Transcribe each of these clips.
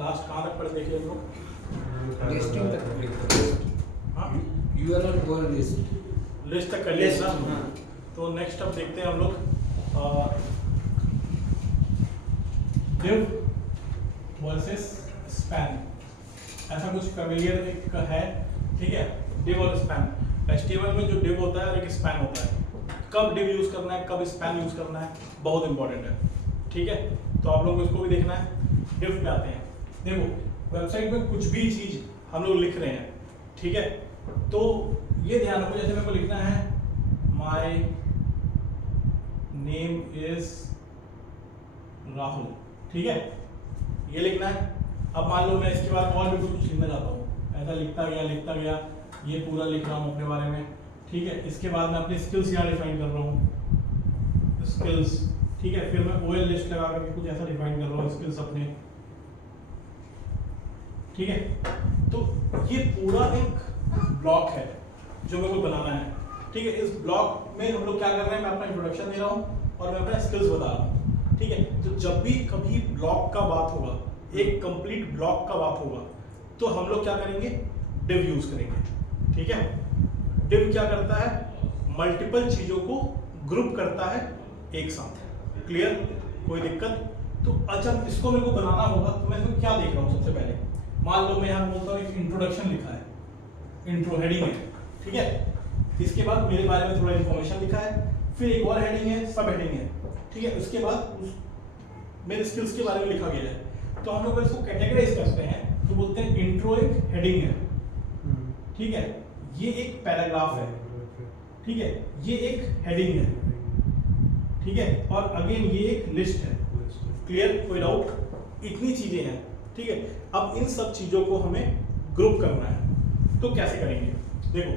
Last कहाँ तक पढ़े देखे हम लोग? लिस्टिंग तक। हाँ, यूआरएल गोल लिस्ट। लिस्ट तक कर लिया लिस्ट, ना। हाँ। तो नेक्स्ट अब देखते हैं हम लोग div वर्सेस स्पैन। ऐसा कुछ फेमिलियर एक है, ठीक है, div और स्पैन। HTML में जो div होता है और एक स्पैन होता है, कब div यूज करना है कब स्पैन यूज करना है बहुत इंपॉर्टेंट है, ठीक है। तो आप लोगों को इसको भी देखना है। div पे आते हैं। देखो वेबसाइट में कुछ भी चीज हम लोग लिख रहे हैं, ठीक है, तो ये ध्यान रखो, जैसे मेरे को लिखना है माय नेम इज राहुल, ठीक है, ये लिखना है। अब मान लो मैं इसके बाद और भी कुछ लिखना चाहता हूँ, ऐसा लिखता गया ये पूरा लिख रहा हूँ अपने बारे में, ठीक है। इसके बाद मैं अपनी स्किल्स यहाँ डिफाइन कर रहा हूँ, स्किल्स, ठीक है। फिर मैं ओएल लिस्ट लगा करके कुछ ऐसा डिफाइन कर रहा हूँ स्किल्स अपने, ठीक है। तो ये पूरा एक ब्लॉक है जो मेरे को बनाना है, ठीक है। इस ब्लॉक में हम लोग क्या कर रहे हैं, मैं अपना इंट्रोडक्शन दे रहा हूँ और मैं अपना स्किल्स बता रहा हूँ, ठीक है। तो जब भी कभी ब्लॉक का बात होगा, एक कंप्लीट ब्लॉक का बात होगा, तो हम लोग क्या करेंगे, डिव यूज करेंगे, ठीक है। डिव क्या करता है, मल्टीपल चीजों को ग्रुप करता है एक साथ। क्लियर, कोई दिक्कत? तो अच्छा इसको मेरे को बनाना होगा, तो मैं इसको क्या देख रहा हूँ, सबसे पहले मान लो मैं यहाँ बोलता हूँ एक इंट्रोडक्शन लिखा है, इंट्रो हेडिंग है, ठीक है। इसके बाद मेरे बारे में थोड़ा इन्फॉर्मेशन लिखा है, फिर एक और हेडिंग है, सब हेडिंग है, ठीक है। उसके बाद मेरे स्किल्स के बारे में लिखा गया है। तो हम लोग इसको कैटेगराइज करते हैं, तो बोलते हैं इंट्रो एक हेडिंग है, ठीक है, ये एक पैराग्राफ है, ठीक है, ये एक हेडिंग है, ठीक है, और अगेन ये एक लिस्ट है। क्लियर, कोई डाउट? इतनी चीजें हैं, ठीक है। अब इन सब चीजों को हमें ग्रुप करना है, तो कैसे करेंगे? देखो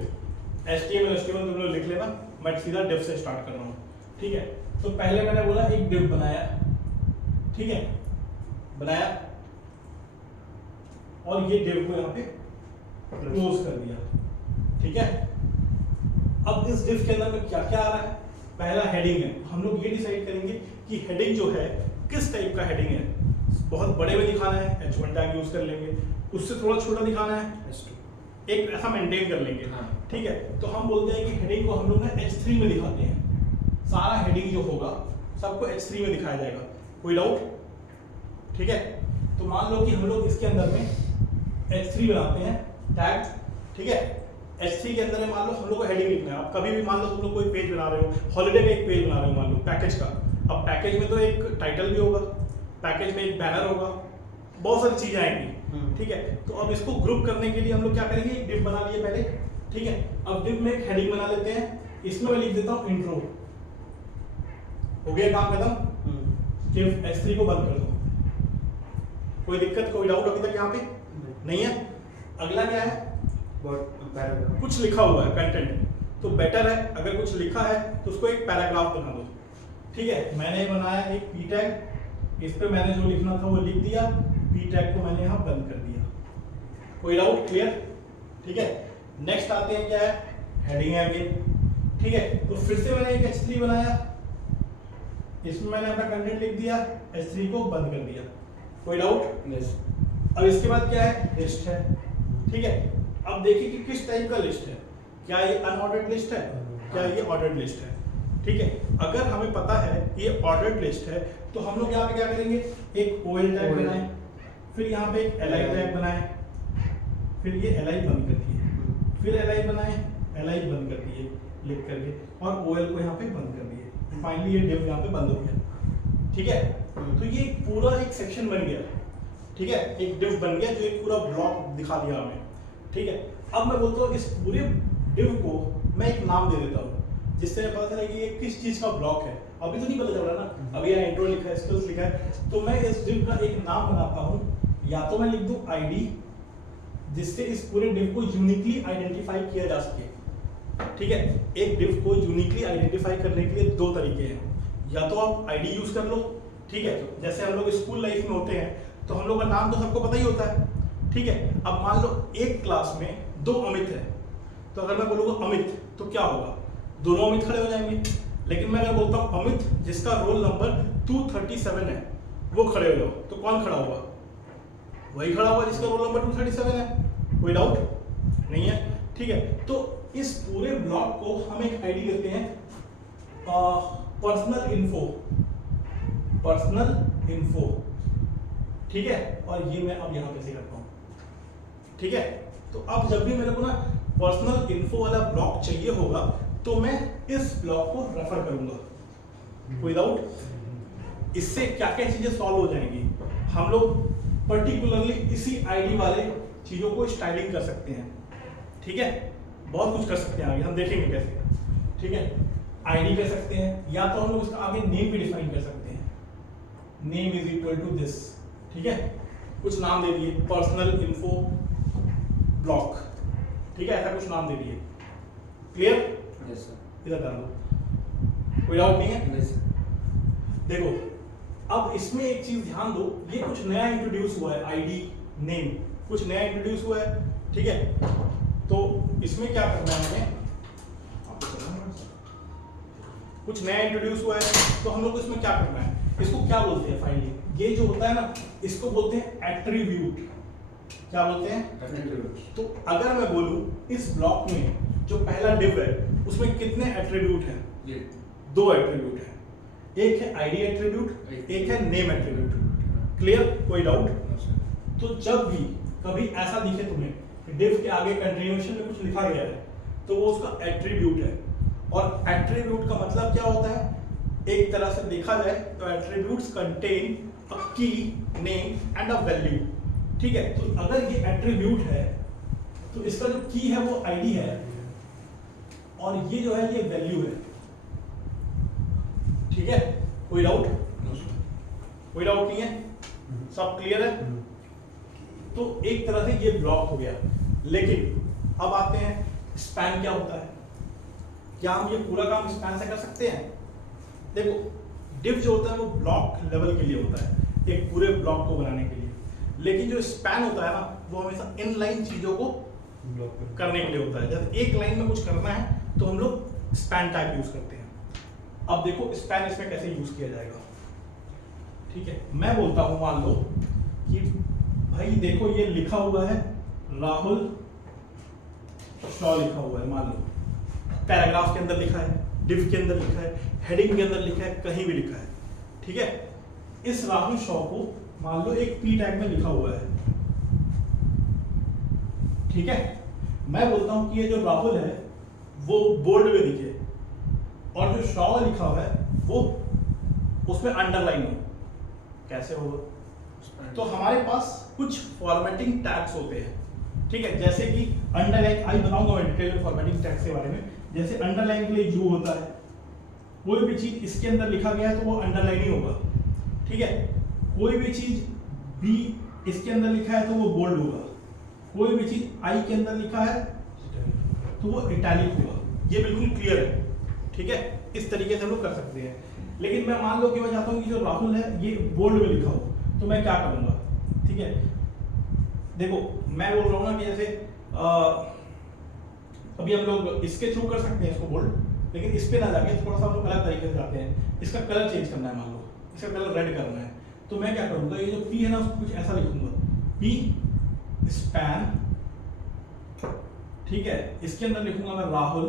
HTML तुम लोग लिख लेना, मैं सीधा div से स्टार्ट कर रहा हूँ, ठीक है। तो पहले मैंने बोला एक div बनाया, ठीक है, बनाया, और ये div को यहाँ पे क्लोज कर दिया, ठीक है। अब इस div के अंदर में क्या क्या आ रहा है, पहला हेडिंग है। हम लोग ये डिसाइड करेंगे कि हेडिंग जो है किस टाइप का हेडिंग है। बहुत बड़े में दिखाना है, H1 टैग यूज कर लेंगे, उससे थोड़ा छोटा दिखाना है, एक ऐसा मेंटेन कर लेंगे, हाँ। ठीक है। तो हम बोलते हैं कि हेडिंग को हम लोग ना H3 में दिखाते हैं, सारा हेडिंग जो होगा सबको H3 में दिखाया जाएगा। कोई डाउट? ठीक है। तो मान लो कि हम लोग इसके अंदर में H3 बनाते हैं टैग, ठीक है। H3 के अंदर में मान लो हम लोग को हेडिंग लिखना है। अब कभी भी मान लो तुम लोग कोई पेज बना रहे हो, हॉलिडे का एक पेज बना रहे हो, मान लो पैकेज का। अब पैकेज में तो एक टाइटल भी होगा, पैकेज में एक बैनर होगा, बहुत सारी चीजें आएंगी, ठीक है। तो अब इसको ग्रुप करने के लिए हम लोग क्या करेंगे, एक डिव बना लिए पहले, ठीक है। अब डिव में एक हेडिंग बना लेते हैं, इसमें मैं लिख देता हूँ इंट्रो। हो गया काम खत्म। डिव H3 को बंद कर दो। कोई दिक्कत, कोई डाउट अभी तक यहाँ पे नहीं है? अगला क्या है, कुछ लिखा हुआ है कंटेंट, तो बेटर है अगर कुछ लिखा है तो उसको एक पैराग्राफ बना दो, ठीक है। मैंने बनाया एक पी टैग, इस पे मैंने जो लिखना था वो लिख दिया, पी टैग को मैंने यहाँ बंद कर दिया। कोई डाउट? क्लियर, ठीक है। नेक्स्ट आते हैं, क्या है, हेडिंग है अगेन, ठीक है। तो फिर से मैंने एक H3 बनाया, इसमें मैंने अपना कंटेंट लिख दिया, H3 को बंद कर दिया। कोई डाउट? यस। अब इसके बाद क्या है, लिस्ट है, ठीक है। अब देखिए कि किस टाइप का लिस्ट है, क्या ये अनऑर्डर्ड लिस्ट है, क्या ये ऑर्डर्ड लिस्ट है, ठीक है। अगर हमें पता है ये ऑर्डर्ड लिस्ट है तो हम लोग यहाँ पे क्या करेंगे, एक OL टैग बनाएं, फिर यहाँ पे एक LI टैग बनाएं, फिर ये LI बंद कर दिए, फिर LI बनाएं, LI बंद कर दिए लिख करके, और OL को यहाँ पे बंद कर दिए। फाइनली ये डिव यहाँ पे बंद हो गया, ठीक है। तो ये पूरा एक सेक्शन बन गया, ठीक है, एक डिव बन गया जो एक पूरा ब्लॉक दिखा दिया हमें, ठीक है। अब मैं बोलता हूँ इस पूरे डिव को मैं एक नाम दे देता हूँ, जिससे पता चले कि ये किस चीज का ब्लॉक है। अभी तो नहीं पता चल रहा ना, अभी यहाँ इंट्रो लिखा है, स्किल्स लिखा है, तो मैं इस डिव का एक नाम बनाता हूँ, या तो मैं लिख दूँ ID, जिससे इस पूरे डिव को यूनिकली आइडेंटिफाई किया जा सके, ठीक है। एक डिव को यूनिकली आइडेंटिफाई करने के लिए दो तरीके हैं, या तो आप ID यूज कर लो, ठीक है। जैसे हम लोग स्कूल लाइफ में होते हैं तो हम लोग का नाम तो सबको पता ही होता है, ठीक है। अब मान लो एक क्लास में 2 अमित है, तो अगर मैं बोलूँगा अमित तो क्या होगा, दोनों अमित खड़े हो जाएंगे। लेकिन मैं अगर बोलता हूँ अमित जिसका रोल नंबर 237 है, वो खड़े हो जाओ, तो कौन खड़ा होगा? वही खड़ा हुआ जिसका रोल नंबर 237 है, कोई डाउट नहीं है। ठीक है, तो इस पूरे ब्लॉक को हम एक आईडी देते हैं पर्सनल इन्फो, ठीक है। और ये मैं अब यहाँ पे से करता हूँ, ठीक है। तो अब जब भी मेरे को ना पर्सनल इन्फो वाला ब्लॉक चाहिए होगा तो मैं इस ब्लॉक को रेफर करूंगा, कोई डाउट। इससे क्या क्या चीजें सॉल्व हो जाएंगी, हम लोग पर्टिकुलरली इसी आईडी वाले चीजों को स्टाइलिंग कर सकते हैं, ठीक है। बहुत कुछ कर सकते हैं आगे, हम देखेंगे कैसे, ठीक है। आईडी कर सकते हैं, या तो हम लोग उसका आगे नेम भी डिफाइन कर सकते हैं, name is equal to this, ठीक है। कुछ नाम दे दिए, पर्सनल इन्फो ब्लॉक, ठीक है, ऐसा कुछ नाम दे दिए। क्लियर? Yes sir. इधर डाल दो, कोई डाउट नहीं है? नहीं सर। देखो अब इसमें एक चीज ध्यान दो, ये कुछ नया इंट्रोड्यूस हुआ है, आईडी नेम कुछ नया इंट्रोड्यूस हुआ है, ठीक है। तो इसमें क्या करना है हमें, कुछ नया इंट्रोड्यूस हुआ है तो हम लोग इसमें क्या करना है, इसको क्या बोलते हैं फाइनली, ये जो होता है ना इसको बोलते हैं एट्रीब्यूट। क्या बोलते हैं? एट्रीब्यूट। तो अगर मैं बोलूं इस ब्लॉक में जो पहला डिव है उसमें कितने एट्रीब्यूट हैं? ये 2 एट्रीब्यूट हैं, एक है आईडी एट्रीब्यूट, एक है नेम एट्रीब्यूट। क्लियर? कोई डाउट? तो जब भी कभी ऐसा दिखे तुम्हें डिव के आगे कंटिन्यूएशन में कुछ लिखा गया है तो वो उसका एट्रीब्यूट है। और एट्रीब्यूट का मतलब क्या होता है, एक तरह से देखा जाए तो एट्रीब्यूट्स कंटेन अ की, नेम एंड अ वैल्यू, ठीक है। तो अगर ये एट्रीब्यूट है तो इसका जो की है वो आईडी है और ये जो है ये वैल्यू है, ठीक है। कोई डाउट? कोई डाउट नहीं है, सब क्लियर है? तो एक तरह से ये ब्लॉक हो गया। लेकिन अब आते हैं स्पैन क्या होता है, क्या हम ये पूरा काम स्पैन से कर सकते हैं? देखो डिव जो होता है वो ब्लॉक लेवल के लिए होता है, एक पूरे ब्लॉक को बनाने के लिए, लेकिन जो स्पैन होता है ना वो हमेशा इनलाइन चीजों को करने के लिए होता है। जैसे एक लाइन में कुछ करना है तो हम लोग स्पैन टाइप यूज करते हैं। अब देखो स्पैन इसमें कैसे यूज किया जाएगा, ठीक है। मैं बोलता हूं मान लो कि भाई देखो ये लिखा हुआ है राहुल शॉ लिखा हुआ है, मान लो पैराग्राफ के अंदर लिखा है, डिव के अंदर लिखा है, हेडिंग के अंदर लिखा है, कहीं भी लिखा है, ठीक है। इस राहुल शॉ को मान लो एक पी टैग में लिखा हुआ है, ठीक है। मैं बोलता हूं कि ये जो राहुल है वो बोल्ड में दिखे और जो शॉ लिखा हुआ है वो उसमें अंडरलाइन हो, कैसे होगा? तो हमारे पास कुछ फॉर्मेटिंग टैग्स होते हैं, ठीक है। जैसे कि अंडरलाइन, आई बताऊंगा मैं डिटेल में फॉर्मेटिंग टैग्स के बारे में। जैसे अंडरलाइन के लिए यू होता है, कोई भी चीज इसके अंदर लिखा गया है तो वो अंडरलाइन ही होगा, ठीक है। कोई भी चीज बी इसके अंदर लिखा है तो वो बोल्ड होगा, कोई भी चीज आई के अंदर लिखा है तो वो इटैलिक होगा। ये बिल्कुल क्लियर है, ठीक है। इस तरीके से हम लोग कर सकते हैं। लेकिन मैं मान लो कि मैं चाहता हूँ कि जो राहुल है ये बोल्ड में लिखा हो, तो मैं क्या करूंगा, ठीक है। देखो मैं बोल रहा हूँ ना कि जैसे अभी हम लोग इसके थ्रू कर सकते हैं इसको बोल्ड, लेकिन इस पे ना जाके थोड़ा सा हम लोग अलग तरीके से जाते हैं। इसका कलर चेंज करना है, मान लो इसका कलर रेड करना है, तो मैं क्या करूंगा, ये जो पी है ना उसको कुछ ऐसा लिखूंगा, पी स्पैन, ठीक है। इसके अंदर लिखूंगा मैं राहुल,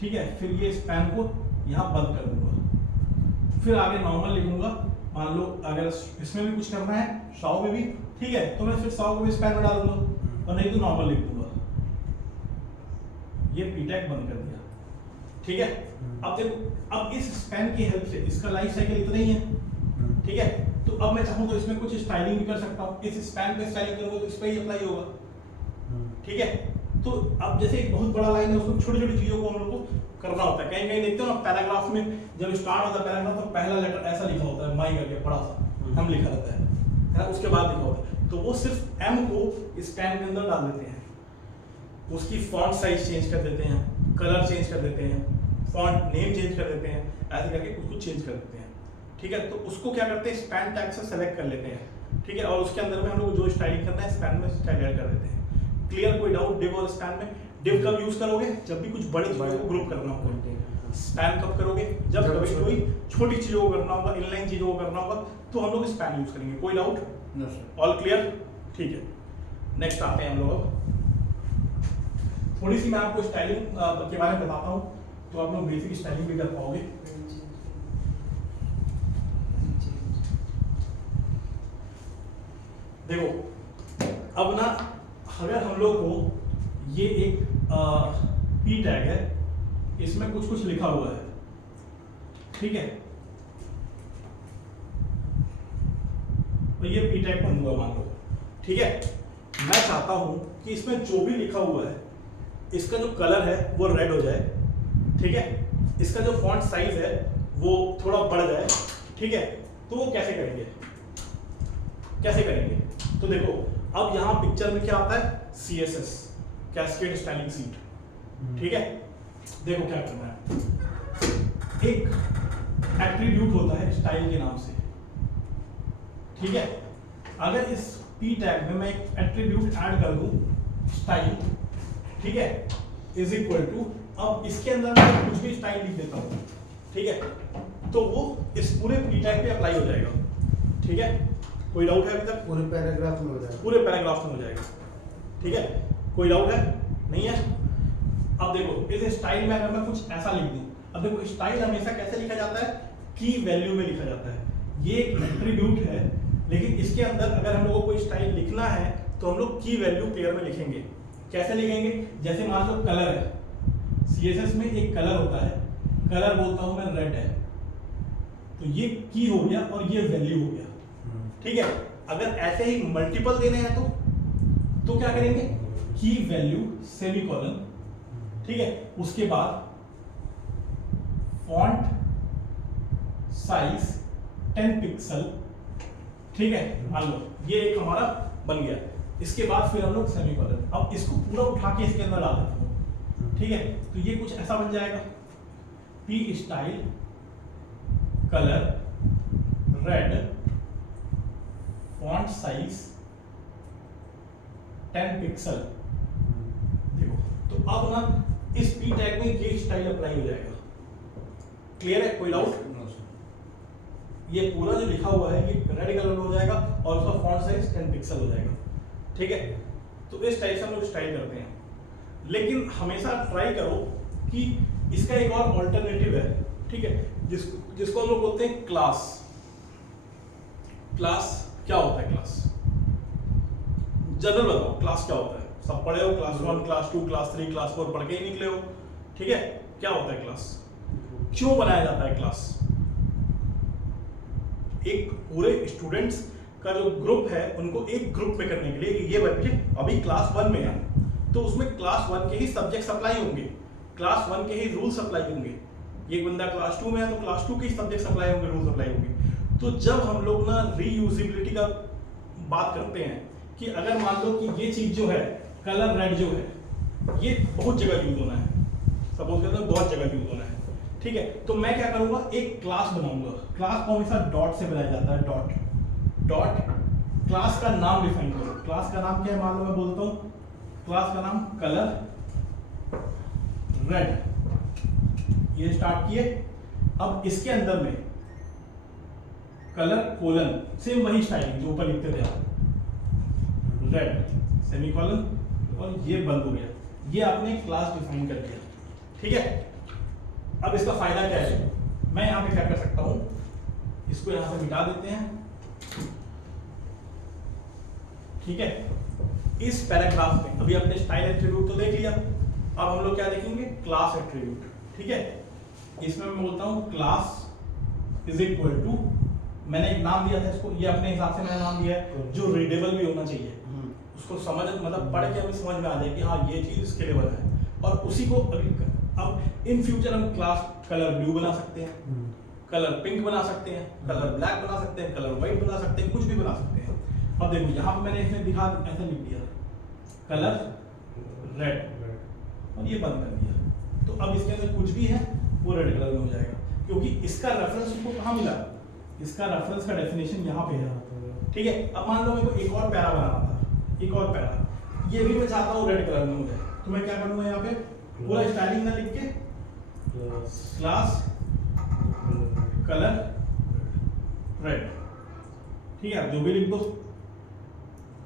ठीक है। फिर ये स्पैन को यहाँ बंद कर दूंगा, फिर आगे नॉर्मल लिखूंगा। मान लो अगर इसमें भी कुछ करना है शाओ में भी, ठीक है, तो मैं फिर शाओ को भी स्पैन में डालूंगा और नहीं तो नॉर्मल लिख दूंगा। ये पी टैग बंद कर दिया, ठीक है। अब देखो अब इस स्पैन की हेल्प से इसका लाइफ साइकिल इतना ही है, ठीक है। तो अब मैं चाहूँ तो इसमें कुछ स्टाइलिंग भी कर सकता हूँ, इस स्पैन पे स्टाइलिंग करूँगा तो इस पर ही अप्लाई होगा, ठीक है। तो अब जैसे एक बहुत बड़ा लाइन है उसमें छोटी छोटी चीजों को हम लोग को करना होता है। कहीं कहीं देखते हो ना पैराग्राफ में जब स्टार्ट होता है पैराग्राफ तो पहला लेटर ऐसा लिखा होता है, माई करके बड़ा सा हम लिखा रहता है, उसके बाद लिखा होता है, तो वो सिर्फ एम को स्पैन के अंदर डाल देते हैं, उसकी फॉन्ट साइज चेंज कर देते हैं, कलर चेंज कर देते हैं, फॉन्ट नेम चेंज कर देते हैं, ऐसे करके उसको चेंज कर देते हैं, ठीक है। तो उसको क्या करते हैं, स्पैन टैग से सेलेक्ट कर लेते हैं, ठीक है। और उसके अंदर में हम लोग जो स्टाइलिंग करना है स्पैन में स्टाइल ऐड कर देते हैं। क्लियर? कोई डाउट? डिव और स्पैन में डिव कब यूज करोगे, जब भी कुछ बड़ी चीजों को ग्रुप करना होगा, स्पैन कब करोगे? जब कभी कोई छोटी चीजों को करना होगा, इनलाइन चीजों को करना होगा, तो हम लोग स्पैन यूज करेंगे। कोई doubt? No sir. All clear? ठीक है, नेक्स्ट आते हैं हम लोग। थोड़ी सी मैं आपको स्टाइलिंग के बारे में बताता हूँ, तो आप लोग बेसिक स्टाइलिंग भी कर पाओगे। देखो, अब ना अगर हम लोग को ये एक पी टैग है, इसमें कुछ कुछ लिखा हुआ है, ठीक है, तो ये पी टैग बन हुआ मान लो, ठीक है। मैं चाहता हूं कि इसमें जो भी लिखा हुआ है, इसका जो कलर है वो रेड हो जाए, ठीक है, इसका जो फॉन्ट साइज है वो थोड़ा बढ़ जाए, ठीक है। तो वो कैसे करेंगे? कैसे करेंगे? तो देखो, अब यहां पिक्चर में क्या आता है? CSS, कैस्केड स्टाइलिंग सीट, ठीक है। देखो क्या करना है, एक एट्रीब्यूट होता है स्टाइल के नाम से, ठीक है। अगर इस पी टैग में मैं एक एट्रीब्यूट ऐड कर दूं स्टाइल, ठीक है, इज इक्वल टू, अब इसके अंदर मैं कुछ भी स्टाइल लिख देता हूं, ठीक है, तो वो इस पूरे पी टैग पे अप्लाई हो जाएगा, ठीक है। कोई डाउट है अभी तक? पूरे पैराग्राफ में हो जाएगा। पूरे पैराग्राफ में हो जाएगा, ठीक है। कोई डाउट है? नहीं है? अब देखो, इस स्टाइल में अगर मैं कुछ ऐसा लिख दूं, अब देखो स्टाइल हमेशा कैसे लिखा जाता है? की वैल्यू में लिखा जाता है। ये एक एट्रीब्यूट है, लेकिन इसके अंदर अगर हम लोगों को कोई स्टाइल लिखना है तो हम लोग की वैल्यू पेयर में लिखेंगे। कैसे लिखेंगे? जैसे मान लो कलर है, CSS में एक कलर होता है, कलर बोलता हूं मैं रेड है, तो ये की हो गया और ये वैल्यू हो गया, ठीक है। अगर ऐसे ही मल्टीपल देने हैं तो क्या करेंगे? की वैल्यू सेमीकोलन, ठीक है, उसके बाद फॉन्ट साइज 10 पिक्सल, ठीक है, मान लो ये एक हमारा बन गया। इसके बाद फिर हम लोग सेमीकोलन, अब इसको पूरा उठा के इसके अंदर डाल देते हैं, ठीक है। तो ये कुछ ऐसा बन जाएगा, P style colour red font size 10 pixel. देखो, तो अब ना इस पी टैग में ये स्टाइल अप्लाई हो जाएगा। क्लियर है? कोई डाउट? No sir. ये पूरा जो लिखा हुआ है ये रेड कलर में हो जाएगा और उसका फॉन्ट साइज 10 पिक्सल हो जाएगा, ठीक है। तो इस टाइप से हम लोग स्टाइल करते हैं, लेकिन हमेशा ट्राई करो कि इसका एक और ऑल्टरनेटिव है, ठीक है, जिसको हम लोग बोलते हैं क्लास। क्लास क्या होता है? क्लास जनरल बताओ, क्लास क्या होता है? सब पढ़े हो, क्लास 1 क्लास 2 क्लास 3 क्लास 4 पढ़ के ही निकले हो, ठीक है। क्या होता है क्लास? क्यों बनाया जाता है क्लास? एक पूरे स्टूडेंट्स का जो ग्रुप है उनको एक ग्रुप में करने के लिए, ये बच्चे अभी क्लास 1 में है तो उसमें क्लास 1 के ही सब्जेक्ट्स अप्लाई होंगे, क्लास 1 के ही रूल्स अप्लाई होंगे। एक बंदा क्लास 2 में है तो क्लास 2 के ही सब्जेक्ट्स अप्लाई होंगे, रूल्स अप्लाई होंगे। तो जब हम लोग ना रीयूजेबिलिटी का बात करते हैं कि अगर मान लो कि ये चीज जो है कलर रेड जो है ये बहुत जगह यूज होना है, सपोज करते हैं बहुत जगह यूज होना है, ठीक है। तो मैं क्या करूंगा, एक क्लास बनाऊंगा। क्लास को हमेशा डॉट से बनाया जाता है, डॉट डॉट। क्लास का नाम डिफाइन करो। क्लास का नाम क्या है? मान लो मैं बोलता हूं क्लास का नाम कलर रेड, ये स्टार्ट किए। अब इसके अंदर में कलर कोलन, सेम वही स्टाइलिंग जो ऊपर लिखते थे आप, रेड सेमीकोलन, और ये बंद हो गया। ये आपने क्लास डिफाइन कर दिया, ठीक है। अब इसका फायदा क्या है? मैं यहां पे क्या कर सकता हूं, इसको यहां से मिटा देते हैं, ठीक है। इस पैराग्राफ में अभी अपने स्टाइल एट्रीब्यूट तो देख लिया, अब हम लोग क्या देखेंगे? क्लास एट्रीब्यूट, ठीक है। इसमें मैं बोलता हूं क्लास इज इक्वल टू, मैंने एक नाम दिया था इसको, ये अपने हिसाब से मैंने नाम दिया है जो रीडेबल भी होना चाहिए, उसको समझ मतलब पढ़ के हमें समझ में आ जाए कि हाँ ये चीज इसके लिए बना है। और उसी को अब इन फ्यूचर हम क्लास कलर ब्लू बना सकते हैं, कलर पिंक बना सकते हैं, कलर ब्लैक बना सकते हैं, कलर व्हाइट बना सकते हैं, कुछ भी बना सकते हैं। अब देखो यहाँ पे मैंने इसमें दिखा ऐसा लिख दिया कलर रेड और ये बंद कर दिया, तो अब इसके अंदर कुछ भी है वो रेड कलर में हो जाएगा, क्योंकि इसका रेफरेंस उनको कहाँ मिला? इसका रेफरेंस का डेफिनेशन यहाँ पे है, ठीक है। अब मान लो मेरे को एक और पैरा बनाना था, एक और पैरा, ये भी मैं चाहता हूँ रेड कलर में हो जाए, तो मैं क्या करूँगा यहाँ पे पूरा स्टाइलिंग ना लिख के क्लास कलर रेड, ठीक है, आप जो भी लिख दो,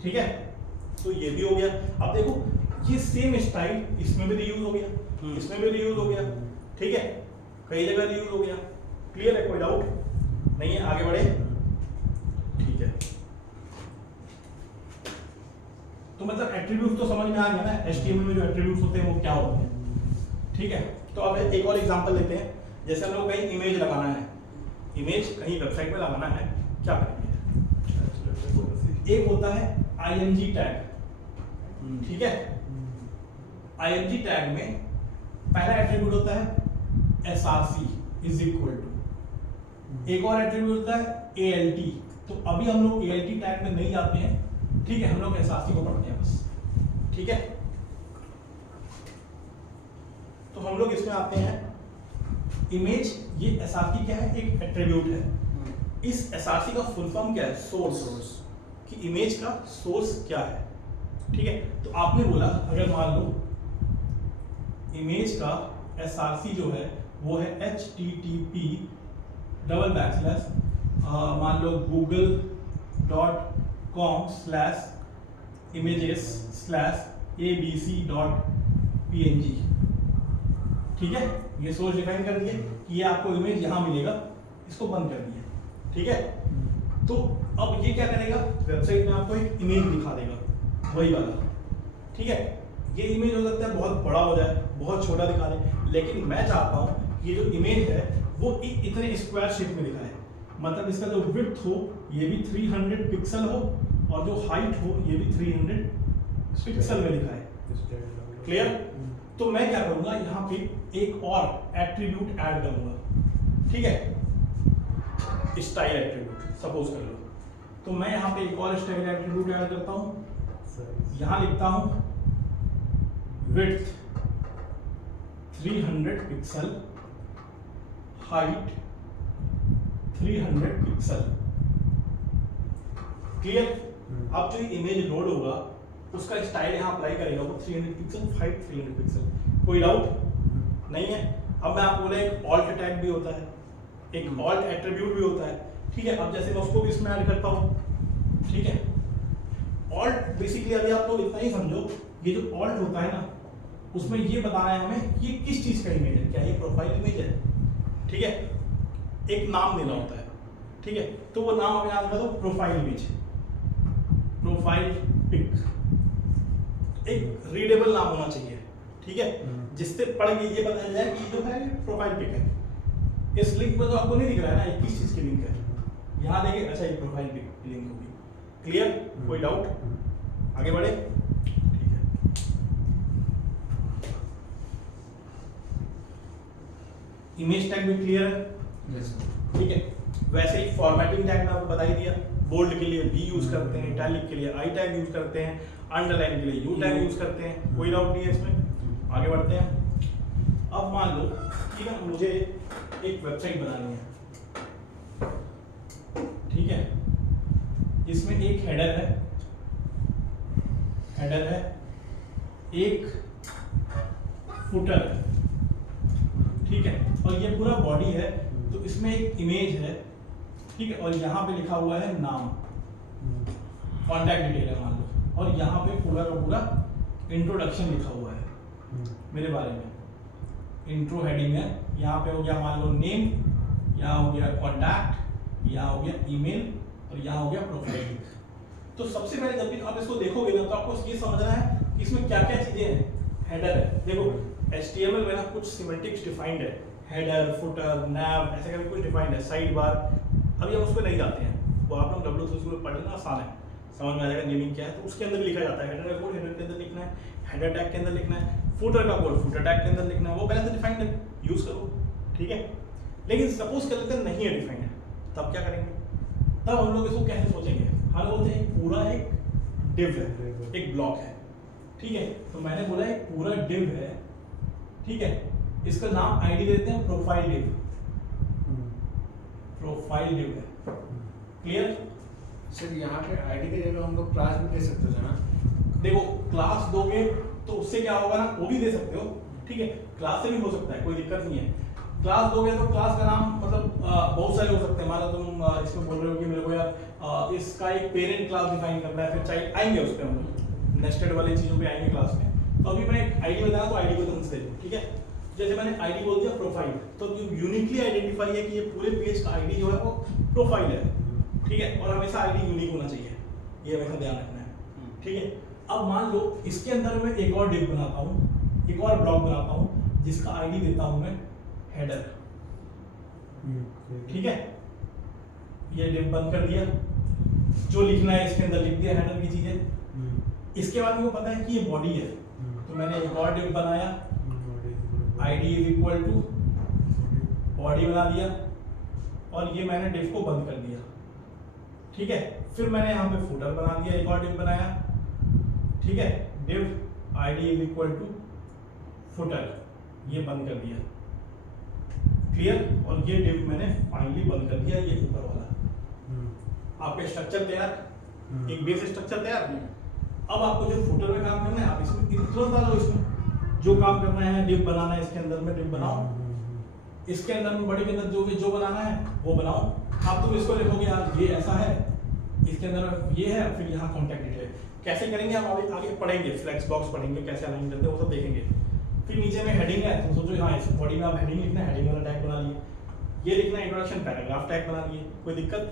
ठीक है। तो ये भी हो गया। अब देखो ये सेम स्टाइल इसमें भी रीयूज हो गया, इसमें भी रीयूज हो गया, ठीक है, कई जगह रीयूज हो गया। क्लियर है, कोई डाउट नहीं है, आगे बढ़े, ठीक है। तो मतलब एट्रीब्यूट तो समझ में आ गया ना, HTML में जो एट्रीब्यूट्स होते हैं वो क्या होते हैं, ठीक है। तो अब एक और एग्जांपल लेते हैं, जैसे हम लोग कहीं इमेज लगाना है, इमेज कहीं वेबसाइट पे लगाना है, क्या करेंगे? एक होता है IMG टैग, ठीक है। IMG टैग में पहला एट्रीब्यूट होता है SRC इज इक्वल टू, एक और एट्रीब्यूट होता है ALT। तो अभी हम लोग ALT टैग में नहीं जाते हैं, ठीक है, हम लोग SRC को पढ़ते हैं बस, ठीक है। तो हम लोग इसमें आते हैं, इमेज, ये SRC क्या है? एक एट्रीब्यूट है। इस SRC का फुल फॉर्म क्या है? सोर्स, कि इमेज का सोर्स क्या है, ठीक है। तो आपने बोला अगर मान लो इमेज का SRC जो है वो है http मान लो google.com/images/abc.png, ठीक है। ये सोर्स डिफाइन कर दिए कि ये आपको इमेज यहां मिलेगा, इसको बंद कर दिया, ठीक है। तो अब ये क्या करेगा? वेबसाइट में आपको एक इमेज दिखा देगा, वही वाला, ठीक है। ये इमेज हो सकता है बहुत बड़ा हो जाए, बहुत छोटा दिखा दे, लेकिन मैं चाहता हूँ ये जो इमेज है वो इतने स्क्वायर शेप में दिखाए, मतलब इसका जो विड्थ हो ये भी 300 पिक्सल हो और जो हाइट हो ये भी 300 पिक्सल में दिखाए। क्लियर? तो मैं क्या करूंगा, यहाँ पे एक और एट्रीब्यूट ऐड करूंगा, ठीक है, स्टाइल एट्रीब्यूट सपोज कर लो। तो मैं यहाँ पे एक और स्टाइल एट्रीब्यूट ऐड करता हूँ, यहाँ लिखता हूँ width 300 pixel, height 300 pixel. Clear? अब जो इमेज लोड होगा उसका स्टाइल यहाँ अप्लाई करेगा, वो 300 पिक्सल, हाइट 300 पिक्सल। कोई डाउट नहीं है? अब मैं आपको बोला एक ऑल्ट टैग भी होता है, एक ऑल्ट एट्रीब्यूट भी होता है, ठीक है। अब जैसे मैं उसको भी इसमें ऐड करता हूँ, ठीक है। ऑल्ट बेसिकली अभी आप लोग इतना ही समझो, ये जो ऑल्ट होता है ना, उसमें ये बताना है हमें ये किस चीज का इमेज है, क्या ये प्रोफाइल इमेज है, ठीक है। एक नाम देना होता है, ठीक है। तो वो नाम हमें याद रखा दो, प्रोफाइल इमेज, प्रोफाइल पिक, एक रीडेबल नाम होना चाहिए, ठीक है, जिससे पढ़ के ये पता चल जाए कि जो है प्रोफाइल पिक है। इस लिंक में तो आपको नहीं दिख रहा है ना ये किस चीज की लिंक है, यहाँ देखें, अच्छा ये प्रोफाइल पिक लिंक होगी। क्लियर? कोई डाउट? आगे बढ़े, ठीक है। इमेज टैग भी क्लियर है, ठीक है। वैसे ही फॉर्मेटिंग टैग में आपको बता ही दिया, बोल्ड के लिए V यूज करते हैं, इटैलिक के लिए I टैग यूज करते हैं, अंडरलाइन के लिए U टैग यूज करते हैं। कोई डाउट नहीं है इसमें, आगे बढ़ते हैं। अब मान लो कि ना मुझे एक वेबसाइट बनानी है, ठीक है। इसमें एक हेडर है, एक फुटर है, ठीक है, और ये पूरा बॉडी है। तो इसमें एक इमेज है, ठीक है, और यहाँ पे लिखा हुआ है नाम, कॉन्टैक्ट डिटेल है मान लो, और यहाँ पे पूरा का पूरा इंट्रोडक्शन लिखा हुआ है मेरे बारे में, इंट्रो हेडिंग है। यहाँ पे हो गया मान लो नेम, यहाँ हो गया कॉन्टैक्ट, यहाँ हो गया ईमेल, और यहाँ हो गया प्रोफाइल। तो सबसे पहले जब भी आप इसको देखोगे ना, तो आपको ये समझना है कि इसमें क्या क्या चीजें हैं। हेडर है, देखो HTML में ना कुछ सिमेंटिक्स डिफाइंड है, हेडर, फुटर, नैव, ऐसे करके कुछ डिफाइंड है, साइड बार। अभी हम उस पर नहीं जाते हैं, वो आप लोग W3 में पढ़ लेना, आसान है, समझ में आ जाएगा नेमिंग क्या है। तो उसके अंदर लिखा जाता है, हेडर का कोड हेडर के अंदर लिखना है, हेडर टैग के अंदर लिखना है, फुटर का कोड फुटर टैग के अंदर लिखना है, वो पहले से डिफाइंड है, यूज करो, ठीक है। लेकिन सपोज कर लेते हैं नहीं है डिफाइंड है, तब क्या करेंगे? तब हम लोग इसको कैसे सोचेंगे? हम बोलते हैं पूरा एक डिव है, एक ब्लॉक है, ठीक है। तो मैंने बोला एक पूरा डिव है, ठीक है, इसका नाम आईडी देते हैं प्रोफाइल डिव, प्रोफाइल डिव है। क्लियर? सर यहाँ पे आईडी की जगह हम लोग क्लास भी दे सकते हैं ना? देखो क्लास दोगे तो उससे क्या होगा ना, वो भी दे सकते हो, ठीक है, क्लास से भी हो सकता है, कोई दिक्कत नहीं है। क्लास दोगे तो क्लास का नाम मतलब बहुत सारे हो सकते हैं। मानो तुम इसमें बोल रहे हो कि मेरे को यार इसका एक पेरेंट क्लास डिफाइन करना है, फिर चाइल्ड आएंगे उस पर, हम लोग नेस्टेड वाली चीज़ों पे आएंगे क्लास में। तो अभी मैं एक आईडी बताया तो आईडी को तुम दे दो, ठीक है। जैसे मैंने आईडी बोल दिया प्रोफाइल, तो यूनिकली आइडेंटिफाई है कि ये पूरे पेज का आईडी जो है वो प्रोफाइल है, ठीक है। और हमेशा आईडी यूनिक होना चाहिए, ये हमेशा ध्यान रखना है, ठीक है। अब मान लो इसके अंदर मैं एक और डिव बनाता हूँ, एक और ब्लॉक बनाता हूँ जिसका आईडी देता हूँ मैं हेडर, ठीक है। ये डिव बंद कर दिया, जो लिखना है इसके अंदर लिख दिया हेडर की चीजें। इसके बाद मेरे को पता है कि ये बॉडी है, तो मैंने एक और डिव बनाया, ID is equal to body बना दिया, और ये मैंने डिव को बंद कर दिया, ठीक है। फिर मैंने यहाँ पे फुटर बना दिया, एक और डिव बनाया, ठीक है। Div ID is equal to footer, ये बंद कर दिया, क्लियर। और ये डिव मैंने फाइनली बंद कर दिया, ये ऊपर वाला। आपके स्ट्रक्चर तैयार, एक बेस स्ट्रक्चर तैयार। अब आपको जो फुटर में काम करना है, आप इसमें इंक्लूड डालो, इसमें जो काम करना है, डिव बनाना है, इसके अंदर में डिव बनाओ, इसके अंदर में बड़ी के अंदर जो बनाना है वो बनाओ। आप तुम इसको लिखोगे यार ये ऐसा है, इसके अंदर ये है, फिर यहाँ कॉन्टैक्ट डिटेल कैसे करेंगे हम आगे पढ़ेंगे, फ्लेक्स बॉक्स पढ़ेंगे, कैसे अलाइन करते हैं वो सब देखेंगे। फिर नीचे में हेडिंग है, तो सोचो हाँ इस बॉडी में आप हेडिंग लिखना है, हेडिंग वाला टैग बना लिए। ये लिखना है इंट्रोडक्शन पैराग्राफ टैग बना लिए, कोई दिक्कत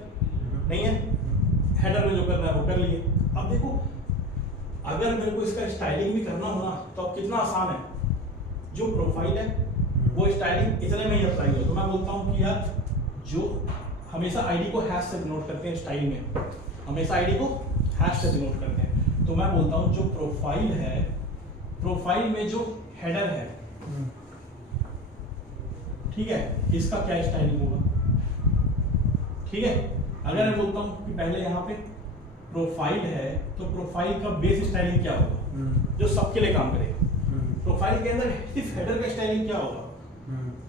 नहीं है। हेडर में जो करना है वो कर लिए। अब देखो अगर मेरे को इसका स्टाइलिंग भी करना हो ना, तो अब कितना आसान है, जो प्रोफाइल है वो स्टाइलिंग इतने में ही अप्लाई हो। तो मैं बोलता हूँ कि यार जो हमेशा आईडी को हैश से डिनोट करते हैं स्टाइल में, हमेशा आईडी को हैश से डिनोट करते हैं, तो मैं बोलता हूँ जो प्रोफाइल है, प्रोफाइल में जो हेडर है, ठीक है, इसका क्या स्टाइलिंग होगा, ठीक है। अगर मैं बोलता हूँ कि पहले यहाँ पे प्रोफाइल है, तो प्रोफाइल का बेस स्टाइलिंग क्या होगा, जो सबके लिए काम करे। प्रोफाइल के अंदर सिर्फ हेडर का स्टाइलिंग क्या होगा,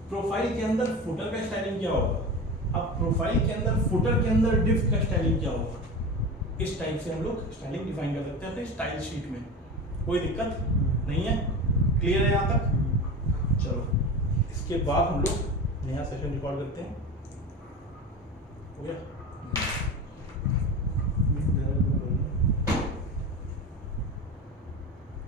प्रोफाइल के अंदर फुटर का स्टाइलिंग क्या होगा, अब प्रोफाइल के अंदर फुटर के अंदर डिव का स्टाइलिंग क्या होगा। इस टाइप से हम लोग स्टाइलिंग डिफाइन कर सकते हैं अपने स्टाइल शीट में, कोई दिक्कत नहीं है। क्लियर है यहाँ तक? चलो इसके बाद हम लोग नया सेशन रिकॉर्ड करते हैं, हो गया।